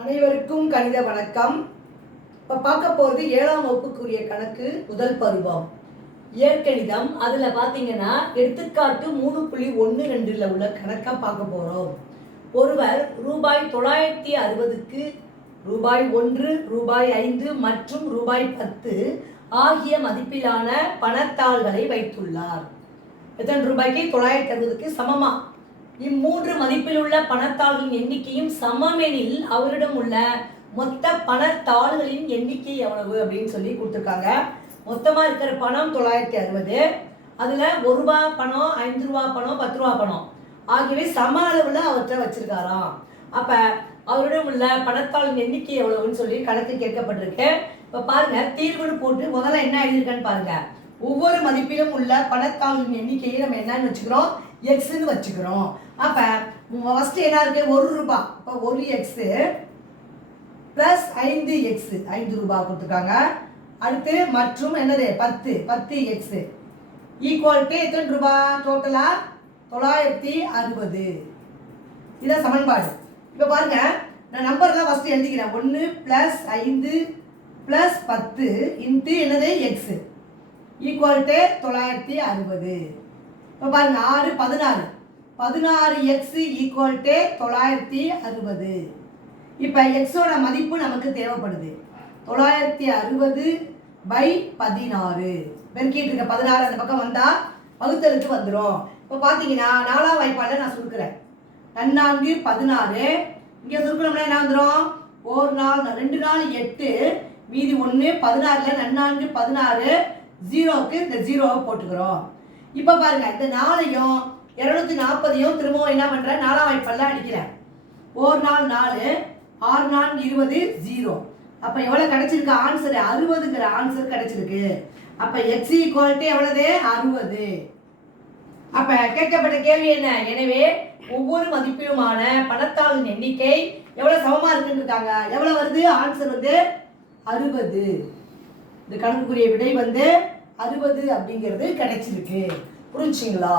அனைவருக்கும் கணித வணக்கம். இப்போ பார்க்க போகிறது 7ஆம் வகுப்புக்குரிய கணக்கு முதல் பருவம் இயற்கணிதம். அதில் பார்த்தீங்கன்னா எடுத்துக்காட்டு 3.12 உள்ள கணக்காக பார்க்க போகிறோம். ஒருவர் ரூபாய் 960க்கு ரூபாய் 1, ரூபாய் 5 மற்றும் ரூபாய் 10 ஆகிய மதிப்பிலான பணத்தாள்களை வைத்துள்ளார். எத்தனை ரூபாய்க்கு? 960க்கு சமமா. இம்மூன்று மதிப்பில் உள்ள பணத்தாள்களின் எண்ணிக்கையும் சமமெனில் அவரிடம் உள்ள மொத்த பணத்தாள்களின் எண்ணிக்கை எவ்வளவு அப்படின்னு சொல்லி கொடுத்துருக்காங்க. மொத்தமாக இருக்கிற பணம் 960. அதில் 1 ரூபா பணம், 5 ரூபா பணம், 10 ரூபா பணம் ஆகியவை சம அளவில் அவற்றை வச்சிருக்காராம். அப்போ அவரிடம் உள்ள பணத்தாளின் எண்ணிக்கை எவ்வளவுன்னு சொல்லி கணக்கு கேட்கப்பட்டிருக்கு. இப்போ பாருங்க, தீர்வுன்னு போட்டு முதல்ல என்ன எழுதியிருக்கான்னு பாருங்க. ஒவ்வொரு மதிப்பிலும் உள்ள பணத்தாளின் எண்ணிக்கையை நம்ம என்னன்னு வச்சுக்கிறோம்? எக்ஸ்ன்னு வச்சுக்கிறோம். அப்போ ஃபர்ஸ்ட் என்ன இருக்கு? 1 ரூபா. இப்போ 1 எக்ஸு ப்ளஸ் 5 எக்ஸு, 5 ரூபா கொடுத்துருக்காங்க. அடுத்து மற்றும் என்னது? 10 எக்ஸு ஈக்குவல்ட்டு எத்தனை ரூபா? டோட்டலாக 960. இதான் சமன்பாடு. இப்போ பாருங்க, நான் நம்பர்லாம் ஃபஸ்ட்டு எழுதிக்கிறேன். 1 ப்ளஸ் 5 ப்ளஸ் 10 இன்ட்டு என்னது? X equal to 960. இப்போ பாருங்க, 6 16 எக்ஸ் ஈக்குவல்ட்டு 960. இப்போ எக்ஸோட மதிப்பு நமக்கு தேவைப்படுது. 960/16 பெருக்கிட்டு இருக்க 16 அந்த பக்கம் வந்தால் வகுத்தலுக்கு வந்துடும். இப்போ பார்த்தீங்கன்னா 4ஆம் வாய்ப்பாடில் நான் சுருக்கிறேன். 4 16 இங்கே சுருக்கணும்னா என்ன வந்துடும்? 1 நாள் 2 நாள் 8 மீதி 1 16ல் 4 16 0க்கு இந்த 0வை போட்டுக்கிறோம். இப்போ பாருங்க, இந்த 4ஐயும் 240ஐயும் திரும்பவும் என்ன பண்ணுறேன்? 4ஆம் வாய்ப்பாடில் அடிக்கிறேன். 1 நாள் 4 6 நாள் 20 0. அப்போ எவ்வளோ கிடைச்சிருக்கு? ஆன்சரு 60ங்கிற ஆன்சர் கிடைச்சிருக்கு. அப்போ எக்ஸ் ஈக்குவல்ட்டு எவ்வளவு? 60. அப்போ கேட்கப்பட்ட கேள்வி என்ன? எனவே ஒவ்வொரு மதிப்பிலுமான பணத்தாளின் எண்ணிக்கை எவ்வளோ சமமாக இருக்குன்னு இருக்காங்க. எவ்வளோ வருது? ஆன்சர் வந்து 60. இந்த கணக்குக்குரிய விடை வந்து 60 அப்படிங்கிறது கிடைச்சிருக்கு. புரிஞ்சுங்களா?